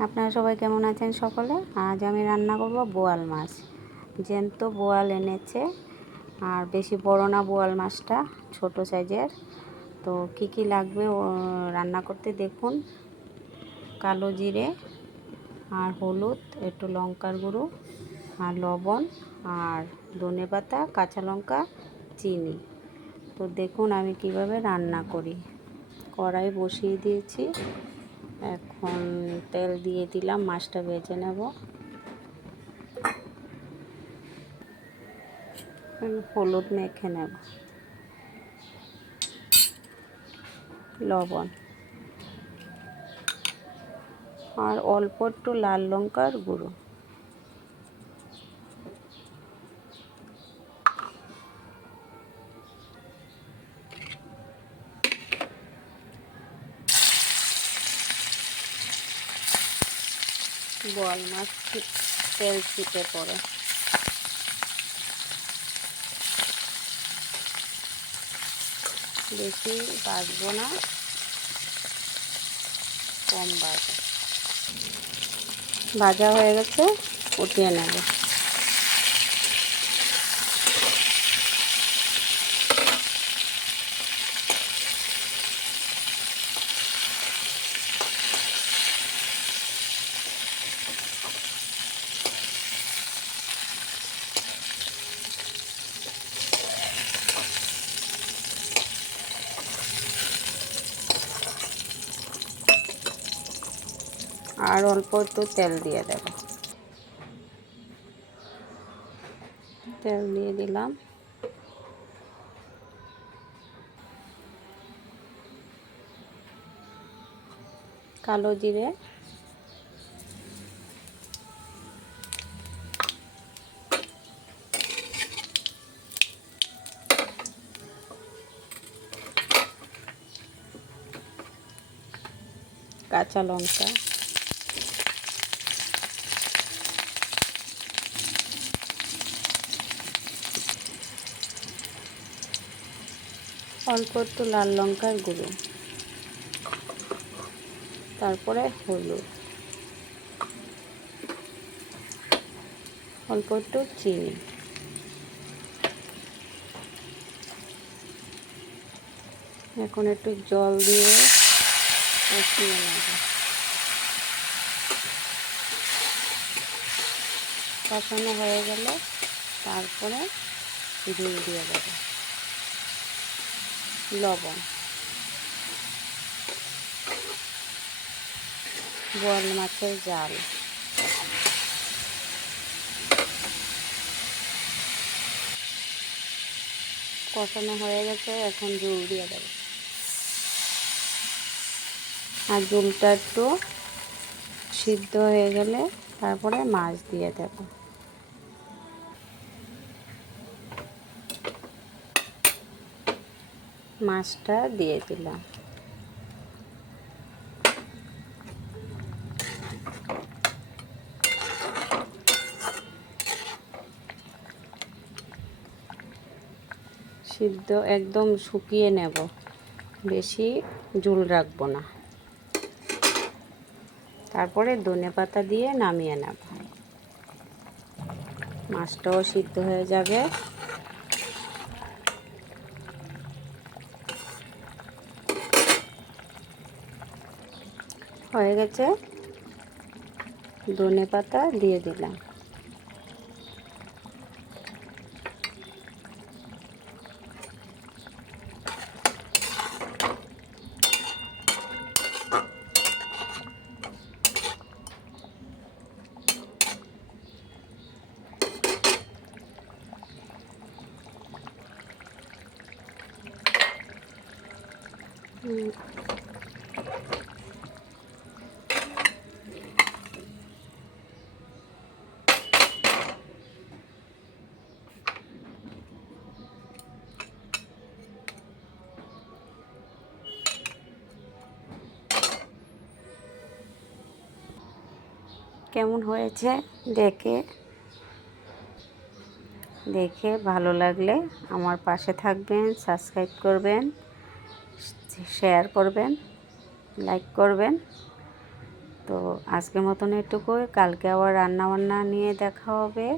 আপনারা সবাই কেমন আছেন সকলে? আজ আমি রান্না করব বোয়াল মাছ। জ্যান্ত বোয়াল এনেছে, আর বেশি বড় না বোয়াল মাছটা, ছোট সাইজের। তো কি কি লাগবে রান্না করতে দেখুন। কালো জিরে, আর হলুদ, একটু লঙ্কার গুঁড়ো, আর লবণ, আর ধনে পাতা, কাঁচা লঙ্কা, চিনি। তো দেখুন আমি কীভাবে রান্না করি। কড়াই বসিয়ে দিয়েছি। এখন তেল দিয়ে দিলাম, মাছটা ভেজে নেব। হলুদ মেখে নেব। লবণ। আর অল্প একটু লাল লঙ্কার গুঁড়ো। বল, মাছ তেল ছিটে পড়ে। বেশি বাঁচবো না, কম বাজা। ভাজা হয়ে গেছে উঠিয়ে নেব। আর অল্প একটু তেল দিয়ে দেব। তেল দিয়ে দিলাম। কালো জিরে। কাঁচা লঙ্কা। অল্প একটু লাল লঙ্কার গুঁড়ো। তারপরে হলুদ। অল্প একটু চিনি। এখন একটু জল দিয়ে কষিয়ে কষানো হয়ে গেলে তারপরে ঝুল দিয়ে দেবো। লবণ। বোয়াল মাছের জাল। কষানো হয়ে গেছে, এখন জল দিয়ে দেবো। আর জলটা একটু সিদ্ধ হয়ে গেলে তারপরে মাছ দিয়ে দেবো। মাছটা দিয়ে দিলাম। সিদ্ধ একদম শুকিয়ে নেব। বেশি ঝুল রাখব না। তারপরে ধনে পাতা দিয়ে নামিয়ে নেব। মাছটাও সিদ্ধ হয়ে যাবে। হয়ে গেছে। ধনে পাতা দিয়ে দিলাম। হুম কেমন হয়েছে দেখে দেখে ভালো লাগলে আমার পাশে থাকবেন সাবস্ক্রাইব করবেন শেয়ার করবেন লাইক করবেন। তো আজকের মতন এটুকুই, কালকে আবার রান্না বান্না নিয়ে দেখা হবে।